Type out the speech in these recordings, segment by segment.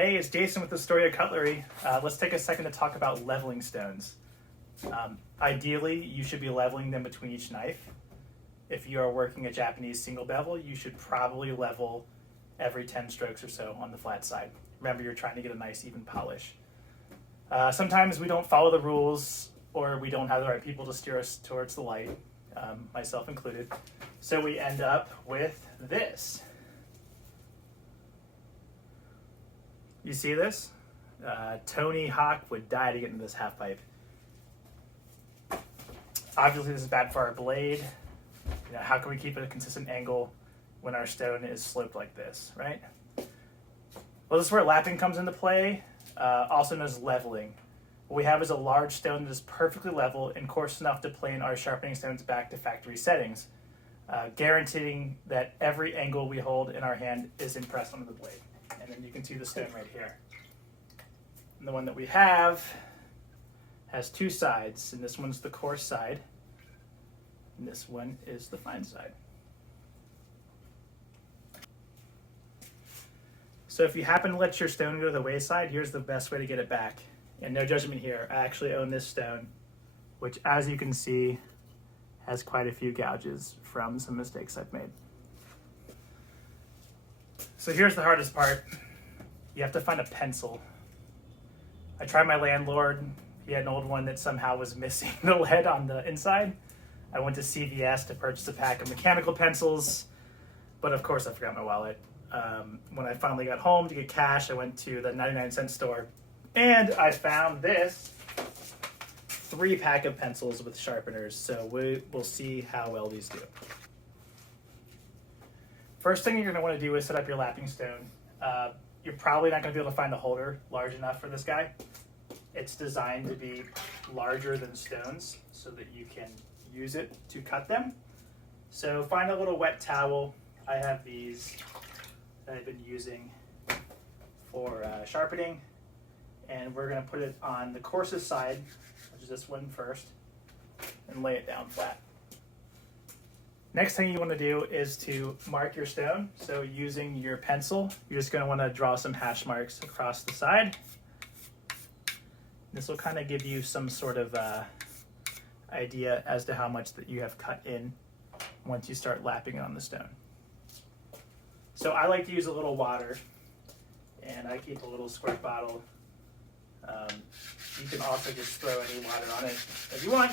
Hey, it's Jason with Astoria Cutlery. Let's take a second to talk about leveling stones. Ideally, you should be leveling them between each knife. If you are working a Japanese single bevel, you should probably level every 10 strokes or so on the flat side. Remember, you're trying to get a nice even polish. Sometimes we don't follow the rules, or we don't have the right people to steer us towards the light, myself included. So we end up with this. You see this? Tony Hawk would die to get into this half pipe. Obviously this is bad for our blade. How can we keep a consistent angle when our stone is sloped like this, right? Well, this is where lapping comes into play, also known as leveling. What we have is a large stone that is perfectly level and coarse enough to plane our sharpening stones back to factory settings, guaranteeing that every angle we hold in our hand is impressed onto the blade. And then you can see the stone right here. And the one that we have has two sides, and this one's the coarse side, and this one is the fine side. So if you happen to let your stone go to the wayside, here's the best way to get it back. And no judgment here, I actually own this stone, which as you can see, has quite a few gouges from some mistakes I've made. So here's the hardest part. You have to find a pencil. I tried my landlord. He had an old one that somehow was missing the lead on the inside. I went to CVS to purchase a pack of mechanical pencils, but of course I forgot my wallet. When I finally got home to get cash, I went to the 99-cent store, and I found this 3-pack of pencils with sharpeners, so we'll see how well these do. First thing you're going to want to do is set up your lapping stone. You're probably not going to be able to find a holder large enough for this guy. It's designed to be larger than stones so that you can use it to cut them. So find a little wet towel. I have these that I've been using for sharpening, and we're going to put it on the coarsest side, which is this one first, and lay it down flat. Next thing you want to do is to mark your stone. So using your pencil, you're just going to want to draw some hash marks across the side. This will kind of give you some sort of idea as to how much that you have cut in once you start lapping it on the stone. So I like to use a little water, and I keep a little squirt bottle. You can also just throw any water on it if you want.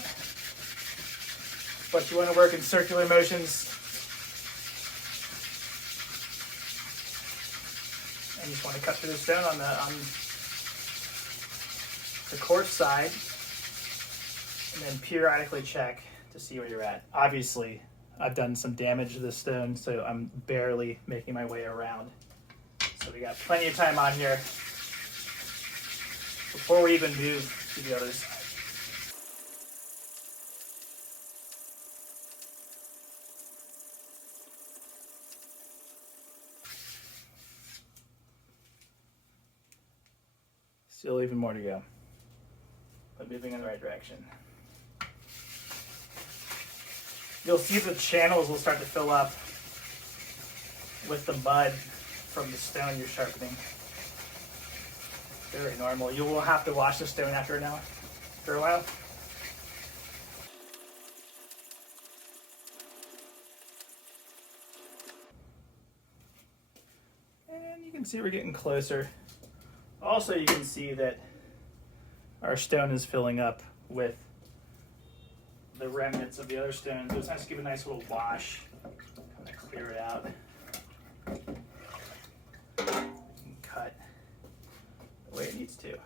But you want to work in circular motions, and you just want to cut through the stone on the coarse side, and then periodically check to see where you're at. Obviously, I've done some damage to this stone, so I'm barely making my way around. So we got plenty of time on here before we even move to the other side. Still even more to go, but moving in the right direction. You'll see the channels will start to fill up with the mud from the stone you're sharpening. Very normal. You will have to wash the stone after a while. And you can see we're getting closer. Also, you can see that our stone is filling up with the remnants of the other stones. So it's nice to give it a nice little wash, kind of clear it out. And cut the way it needs to.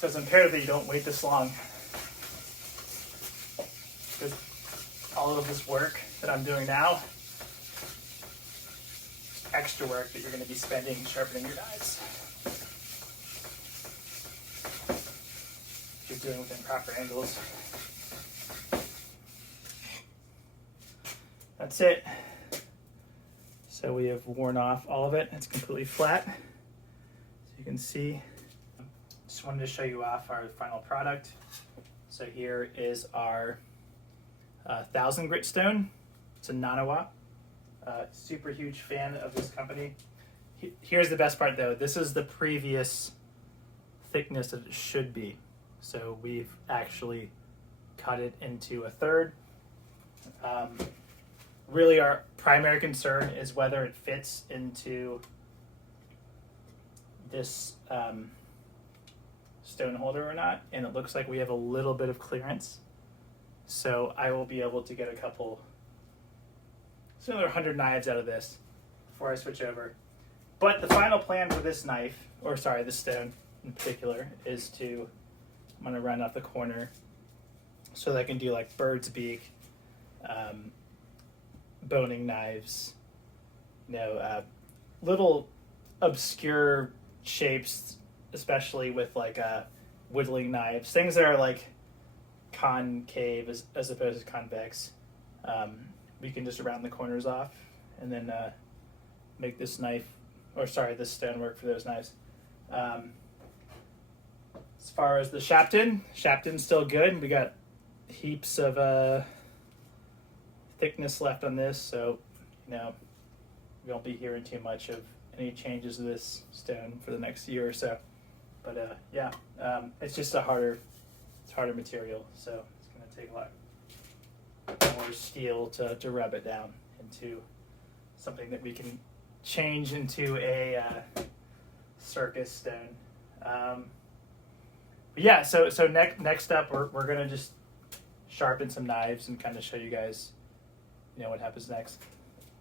So it's imperative that you don't wait this long, because all of this work that I'm doing now. Extra work that you're going to be spending sharpening your knives. If you're doing within proper angles. That's it. So we have worn off all of it. It's completely flat. So you can see. Just wanted to show you off our final product. So here is our 1000 grit stone. It's a Nanawa. Super huge fan of this company. Here's the best part though. This is the previous thickness that it should be. So we've actually cut it into a third. Really our primary concern is whether it fits into this stone holder or not. And it looks like we have a little bit of clearance. So I will be able to get another 100 knives out of this before I switch over. But the final plan for this knife, or sorry, this stone in particular, is I'm gonna run off the corner so that I can do like bird's beak, boning knives, little obscure shapes, especially with like whittling knives, things that are like concave as opposed to convex. We can just round the corners off and then make this this stone work for those knives. As far as the Shapton's still good. We got heaps of thickness left on this, so we won't be hearing too much of any changes to this stone for the next year or so. But it's just a harder material, so it's going to take a lot more steel to rub it down into something that we can change into a circus stone. So next up we're gonna just sharpen some knives and kind of show you guys what happens next.